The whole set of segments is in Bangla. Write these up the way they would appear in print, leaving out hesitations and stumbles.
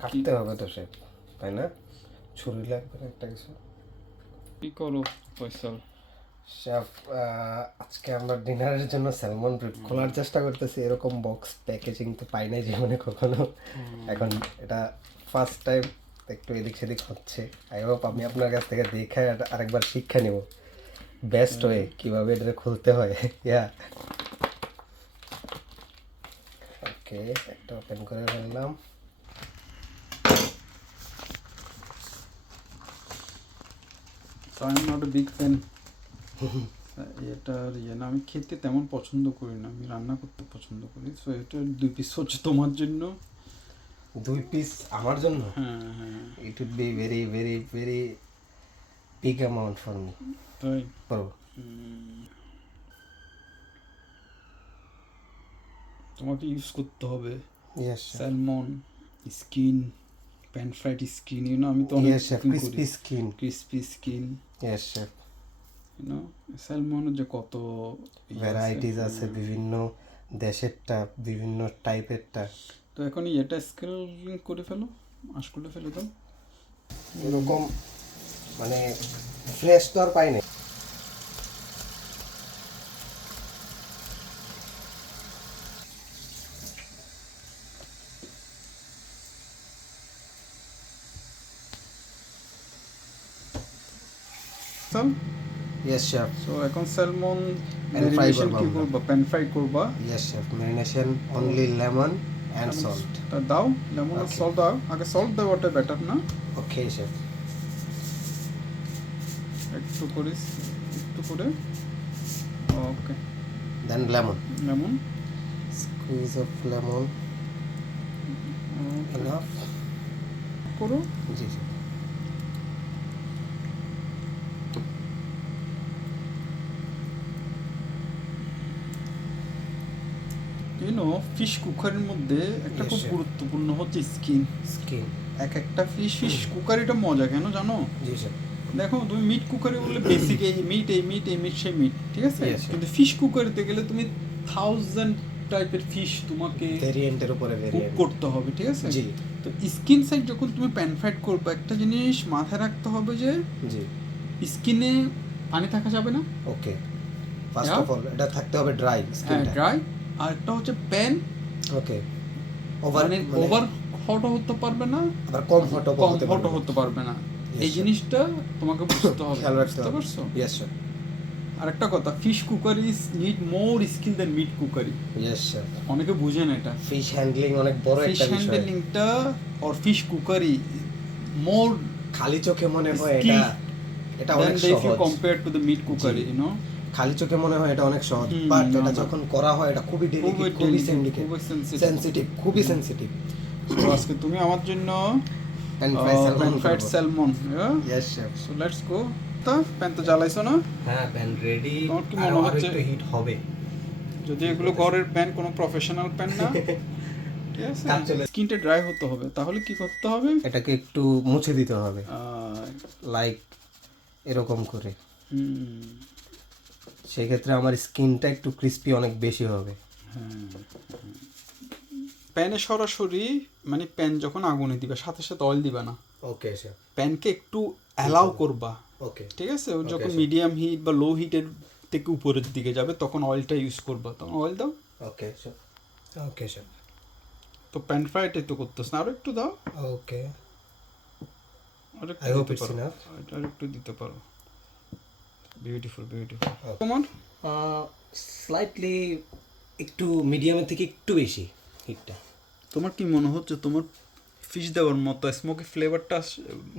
কাটতে হবে তো শেফ, তাই না? ছুরি লাগবে না একটা কিছু। কি করো ফয়সাল? শেফ, আজকে আমরা ডিনারের জন্য স্যালমন ব্রিফ খোলার চেষ্টা করতেছি। এরকম বক্স প্যাকেজিং তো পাই নাই জীবনে কখনো। এখন এটা ফার্স্ট টাইম, একটু এদিক সেদিক হচ্ছে। আই হোপ আমি আপনার কাছ থেকে দেখে আরেকবার শিক্ষা নেব বেস্ট ওয়ে কীভাবে এটা খুলতে হয়। ইয়া, ওকে, একটা ওপেন করে ফেললাম। I am not a big fan. এটার না, আমি খেতে তেমন পছন্দ করি না, আমি রান্না করতে পছন্দ করি। সো এটা 2 পিস হচ্ছে তোমার জন্য। 2 পিস আমার জন্য? হ্যাঁ হ্যাঁ, it would be very very very big amount for me. তাই করবো। তোমাকে ইউজ করতে হবে yes salmon skin, pan fried skin, আমি তো অনেক শেফ, cooking ক্রিসপি করি। Skin. Crispy skin, yes chef. স্যালমনের যে কত ভ্যারাইটিস আছে, বিভিন্ন দেশেরটা, বিভিন্ন টাইপেরটা। তো এখন এটা স্কেল করে ফেলো, আশ করে ফেলে দাও। এরকম মানে ফ্রেশ তো আর পাই নাই। Yes chef. সো এখন স্যালমন Pan fry ম্যারিনেশন করবো কি আমরা। করবা? প্যান ফ্রাই করবা। Yes chef, marination only lemon and salt. দাও লেমন আর Okay. সল্ট দাও, আগে সল্ট দেওয়াটা বেটার না? Okay chef. একটু করে, একটু করে। Okay, then lemon, lemon squeeze of lemon enough. করো। জি জি। ফিশ কুকারের মধ্যে একটা Yes, খুব chef. গুরুত্বপূর্ণ হচ্ছে স্কিন। স্কিন। এক একটা ফিশ কুকারিটা মজা কেন জানো? জি শেফ। দেখো তুমি মিট কুকারে বললে বেসিক এই মিট, এই মিট, এই মিট, সেই মিট, ঠিক আছে? Yes, sir. কিন্তু ফিশ কুকারিতে গেলে তুমি 1000 টাইপের ফিশ তোমাকে ভেরিয়েন্টের উপরে কুক ভেরিয়েন্ট করতে হবে, ঠিক আছে? জি তো স্কিন সাইড যখন তুমি প্যান ফ্রাইড করবে, একটা জিনিস মাথায় রাখতে হবে যে জি। স্কিনে পানি থাকা যাবে না। ওকে, ফার্স্ট Yeah. অফ অল এটা থাকতে হবে ড্রাই হ্যাঁ, স্কিনটা। ড্রাই। আর একটা হচ্ছে প্যান, ওকে, ওভার মানে ওভার হটও হতে পারবে না, আবার কম হটও কম হতে হটও পারবে। হতে পারবে না। Yes, এই sir. জিনিসটা তোমাকে বুঝতে হবে, খেয়াল রাখতে বুঝতে হবে। পারছো? Yes sir. আর একটা কথা, fish cookery need more skill than meat cookery. Yes sir. অনেকে বুঝে না এটা। ফিশ হ্যান্ডলিং অনেক বড় ফিশ একটা বিষয়। হ্যান্ডলিংটা অর ফিশ কুকারি মোর খালি চোখে মনে হয় skill এটা than অনেক if you সহজ। compare to the meat cookery, G. you know. খালি চোখে মনে হয় এটা অনেক সহজ, হুম, বাট না, এটা না। যখন করা হয় এটা খুবই ডেলিকেট, খুবই sensitive. সেনসিটিভ, খুবই সেনসিটিভ। So আজকে তুমি আমার জন্য pan fry salmon fried salmon, yes chef. So let's go. তা প্যান তো জ্বালাইছো না? হ্যাঁ, প্যান রেডি। তোমার কি আর মনে আরো হচ্ছে? একটু হিট হবে। যদি এগুলো ঘরের প্যান, কোনো প্রফেশনাল প্যান না, ঠিক আছে? কাজ চলে। স্কিনটা ড্রাই হতে হবে, তাহলে কি করতে হবে? এটাকে একটু মুছে দিতে হবে, লাইক এরকম করে। সেই ক্ষেত্রে আমার স্কিনটা একটু ক্রিস্পি অনেক বেশি হবে। প্যানে সরাসরি, মানে প্যান যখন আগুনে দিবে সাথে সাথে অয়েল দিবা না, ওকে স্যার। প্যানকে একটু অ্যালাউ করবা, ওকে ঠিক আছে? ও Okay, যখন sir. মিডিয়াম হিট বা লো হিটের থেকে উপরের দিকে যাবে তখন অয়েলটা ইউজ করবা, তখন অয়েল দাও। Okay sir. Okay sir. তো প্যান ফ্রাইটাই তো করতেছ না, আরো একটু দাও, ওকে, আর একটু আই হোপ দিতে ইটস পারো, ইনাফ। আর একটু দিতে পারো। Beautiful beautiful. তোমার স্লাইটলি একটু মিডিয়ামের থেকে একটু বেশি হিটটা। তোমার কি মনে হচ্ছে তোমার ফিশ দেওয়ার মতো স্মোকি ফ্লেভারটা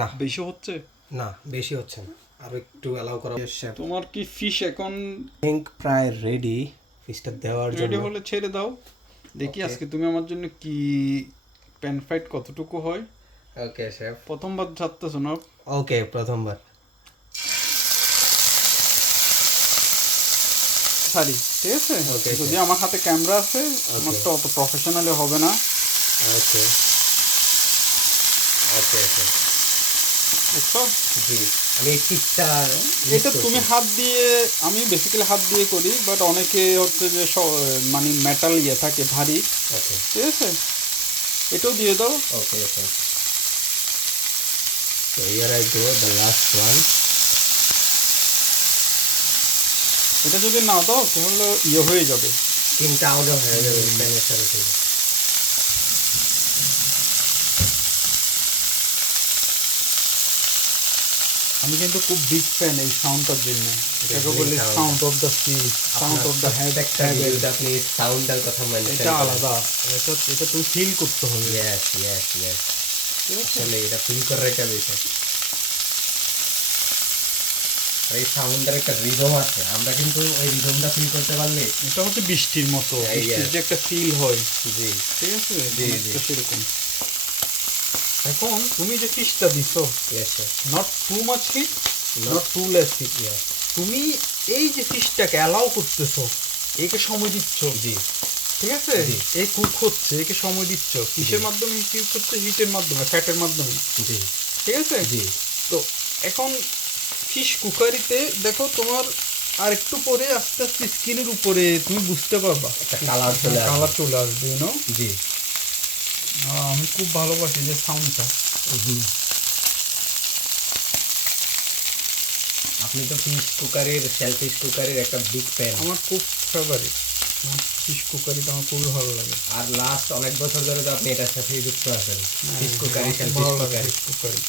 না। বেশি হচ্ছে? না, বেশি হচ্ছে না, আরো একটু অ্যালাউ করা। তোমার কি ফিশ এখন থিঙ্ক প্রায় রেডি ফিশটা দেওয়ার জন্য। রেডি হলে ছেড়ে দাও, দেখি Okay. আজকে তুমি আমার জন্য কি প্যান ফ্রাইড কতটুকু হয়। ওকে শেফ। প্রথমবার ছাড়তেছো না? ওকে, প্রথমবার সারি, ঠিক আছে? Okay, যদি আমার হাতে ক্যামেরা আছে, আমার তো অত প্রফেশনালি হবে না। ওকে ওকে ওকে। বুঝছো? জি, আমি এই টিপটা এটা তুমি হাত দিয়ে, আমি বেসিক্যালি হাত দিয়ে করি, বাট অনেকে হচ্ছে যে মানে মেটাল ইয়ে থাকে ভারী, ওকে ঠিক আছে? এটাও দিয়ে দাও। Okay, okay. So here I go, the last one. এটা যদি না দাও তাহলে ইয়ে হয়ে যাবে। তিনটা আলাদা হয়ে যাবে প্যানের সাথে থেকে। আমি কিন্তু খুব বিগ ফ্যান এই সাউন্ডটার জন্য। এটাকে বলে sound of the sea, sound of the had. একটা ভিডিওতে আপনি সাউন্ডের কথা মেনশন এটা আলাদা, এটা তুমি ফিল করতে হবে। ইয়েস ইয়েস ইয়েস, আসলে এটা ফিল করার একটা বিষয়। এই সাউন্ডের একটা রিদম আছে, আমরা কিন্তু ওই রিদমটা ফিল করতে পারলে এটা হচ্ছে বৃষ্টির মতো, Yeah, বৃষ্টির yeah. যে একটা ফিল হয়, জি ঠিক আছে, জি, অনেকটা জি। সেরকম। এখন তুমি যে ফিশটা দিছো, yes sir, not too much heat, not too less heat, yes তুমি এই যে ফিশটাকে অ্যালাউ করতেছো, একে সময় দিচ্ছ, জি ঠিক আছে, জি। এ কুক হচ্ছে, একে সময় দিচ্ছ, কিসের মাধ্যমে হিট করছে? হিটের মাধ্যমে, ফ্যাটের মাধ্যমে, জি ঠিক আছে। জি তো এখন ফিশ কুকারিতে দেখো তোমার আর একটু পরে আস্তে আস্তে স্কিনের উপরে তুমি বুঝতে পারবা একটা কালার চলে আসবে। কালার চলে আসবে, ইউ নো। জি আমি খুব ভালোবাসি যে সাউন্ডটা। আপনি তো ফিশ কুকারের, শেল ফিশ কুকারের একটা বিগ ফ্যান। আমার খুব ফেভারিট, আমার ফিশ কুকারিটা আমার খুবই ভালো লাগে। আর লাস্ট অনেক বছর ধরে তো আপনি এটার সাথেই যুক্ত আছেন, ফিশ হ্যাঁ, কুকারি, আমার শেল খুব ফিশ ভালো লাগে কুকারি। Fish cookery.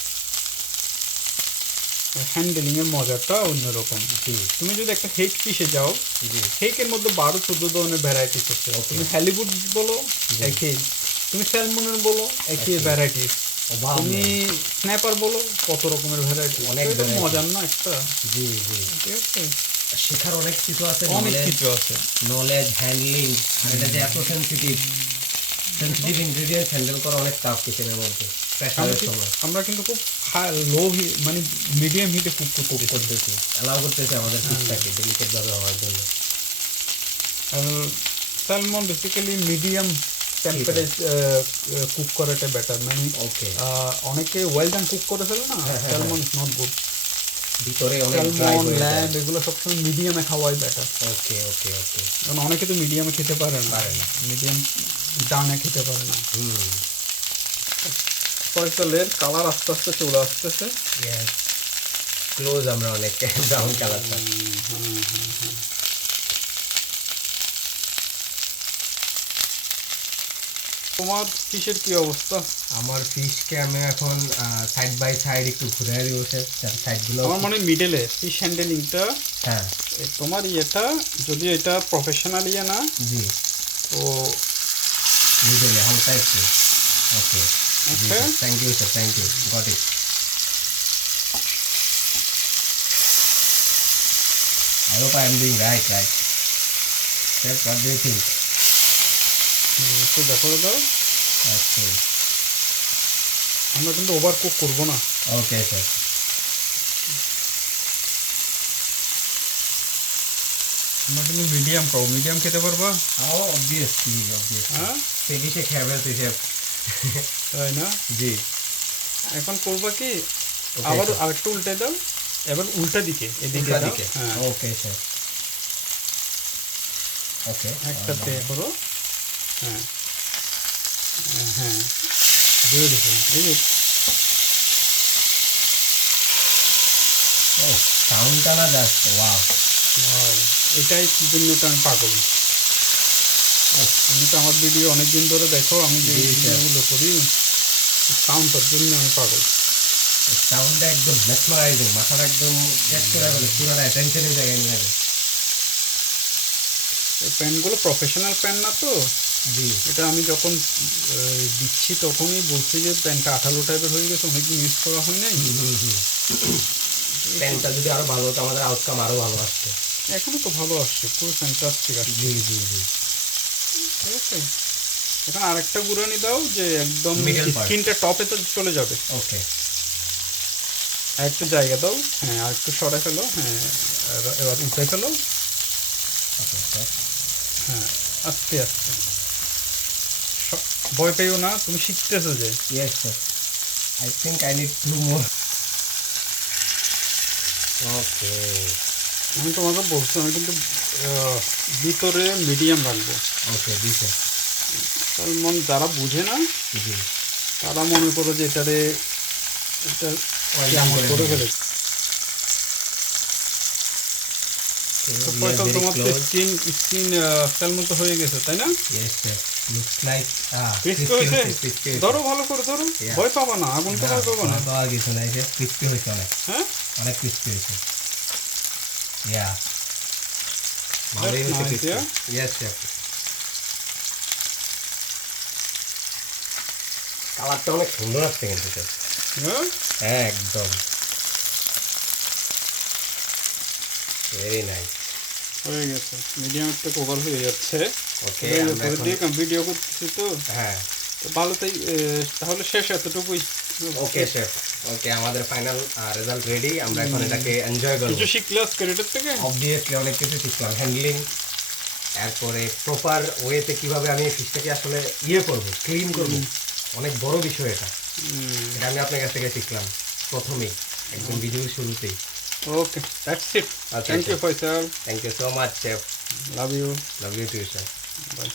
হ্যান্ডেলিং এর মজাটা অন্যরকম। জি তুমি যদি একটা হেক ফিশে যাও, জি হেকের মধ্যে 12-14 ধরনের ভ্যারাইটিস আছে। Okay. তুমি হ্যালিউড বলো একই, তুমি স্যালমনের বলো একই একই। ভ্যারাইটিস, অভাব তুমি নেই। স্ন্যাপার বলো কত রকমের ভ্যারাইটি, অনেক অনেক variety। মজার না একটা, জি জি, ঠিক আছে, শেখার অনেক কিছু আছে, অনেক কিছু আছে। নলেজ, হ্যান্ডলিং, আর এটা যে এত সেন্সিটিভ ইনগ্রেডিয়েন্টস হ্যান্ডেল করা অনেক টাফ কিচেনের মধ্যে প্রেশারের সময়। আমরা কিন্তু খুব লো মানে মিডিয়াম হিটে কুক কুক করতেছি, অ্যালাউ করতেছি আমাদের ফিশটাকে ডেলিকেট ভাবে হওয়ার জন্য। আর salmon basically medium temperature cook করাটা বেটার, মানে ওকে, অনেকে ওয়েল ডান কুক করে ফেলে না, স্যালমন ইজ নট গুড। ভিতরে অনেক ড্রাই স্যালমন, হয়ে যায়। ল্যাম্ব এগুলো সবসময় মিডিয়ামে খাওয়াই বেটার। ওকে ওকে ওকে, কারণ অনেকে তো মিডিয়ামে খেতে পারে না, পারে না। মিডিয়াম ডানে খেতে পারে না। হুম, ফয়সালের কালার আস্তে আস্তে চলে আসতেছে। ইয়েস, ক্লোজ আমরা অনেক ব্রাউন কালারটা। তোমার ফিশের কি অবস্থা? আমার ফিশকে আমি এখন সাইড বাই সাইড একটু ঘুরে বসে, সাইডগুলো আমার মনে মিডলে ফিশ হ্যান্ডেলিংটা, হ্যাঁ তোমার ইয়েটা যদি এটা প্রফেশনাল ইয়ে না, জি, তো মিডলে হালকা একটু। Okay, Okay. Thank you sir, thank you, got it. I hope I am doing right. Chef, what do you think? একটু দেখো দাও, Okay, আমরা কিন্তু ওভার কুক করবো না। okay sir. আমরা কিন্তু মিডিয়াম খাবো, মিডিয়াম খেতে পারবা, Oh, obviously. হ্যাঁ Finish খাবে তো chef. তাই না? জি, এখন করবা কি, Okay, আবার sir. আরেকটু উল্টে দাও, এবার উল্টা দিকে, এদিকে উল্টা দাও, দিকে। হ্যাঁ Okay sir. Okay. একটাতে করো, হ্যাঁ হ্যাঁ, বিউটিফুল, ঠিক আছে। Oh, soundটা না জাস্ট ওয়াও। Wow, এটাই জন্য তো আমি পাগল। আমি তো আমার ভিডিও অনেকদিন ধরে দেখো, আমি যে জি, স্যার। ভিডিওগুলো করি, সাউন্ডটার জন্য আমি পাগল। সাউন্ডটা একদম মেসমারাইজিং, মাথাটা একদম ক্যাচ করে ফেলে, পুরো অ্যাটেনশনের জায়গায় নিয়ে যাবে। এই প্যানগুলো প্রফেশনাল প্যান না তো, জি, এটা আমি যখন দিচ্ছি তখনই বলছি যে প্যানটা আঠালো টাইপের হয়ে গেছে, অনেকদিন ইউজ করা হয় নাই। প্যানটা যদি আরো ভালো হতো আমাদের আউটকাম আরো ভালো আসতো। এখনো তো ভালো আসছে, পুরো ফ্যান্টাস্টিক আসছে, জি জি জি, ঠিক আছে। এখন আরেকটা গুঁড়ানি দাও যে একদম Middle part. স্কিনটা টপে তো চলে যাবে, ওকে আর একটু জায়গা দাও, হ্যাঁ আর একটু সরে ফেলো, হ্যাঁ এবার উঠে ফেলো, ওকে স্যার। হ্যাঁ আস্তে আস্তে, ভয় পেও না, তুমি শিখতেছো যে। Yes sir, I think I need 2 more. ওকে, আমি তোমাকে বলছি আমি কিন্তু ভিতরে মিডিয়াম রাখবো, ওকে জি স্যার। সালমন যারা বুঝে না জি তারা মনে করো যে এটা কেমন করে ফেলেছে। তো ফয়সাল তোমার তো স্কিন স্যালমন তো হয়ে গেছে তাই না? Yes chef looks like crispy হয়েছে? ধরো ভালো করে ধরো, ভয় পাবা না, আগুন তো ভয় পাবা না। পাওয়া কিছু নাই শেফ, ক্রিস্পি হয়েছে অনেক, হ্যাঁ অনেক ক্রিস্পি হয়েছে। ইয়া ভালোই That's হয়েছে nice, crispy. yeah? Yes chef, কালারটা অনেক সুন্দর আসছে কিন্তু শেফ। হ্যাঁ হ্যাঁ একদম ভেরি নাইস। হয়ে গেছে, মিডিয়াম একটা কভার হয়ে যাচ্ছে। ওকে ভিডিও করতেছি তো হ্যাঁ তো ভালো, তাই তাহলে শেষ এতটুকুই। ওকে শেফ, ওকে আমাদের ফাইনাল রেজাল্ট রেডি, আমরা এখন এটাকে এনজয় করব। কিছু শিখলে আজকের এটার থেকে? অবভিয়াসলি অনেক কিছু শিখলাম, হ্যান্ডলিং, এরপরে প্রপার ওয়েতে কিভাবে আমি ফিশটাকে আসলে করব, ক্লিন করব, অনেক বড় বিষয় এটা। এটা আমি আপনার কাছ থেকে শিখলাম প্রথমেই, একদম ভিডিওর শুরুতেই। Okay, that's it. Thank you Faisal, thank you so much chef, love you, love you too chef. By.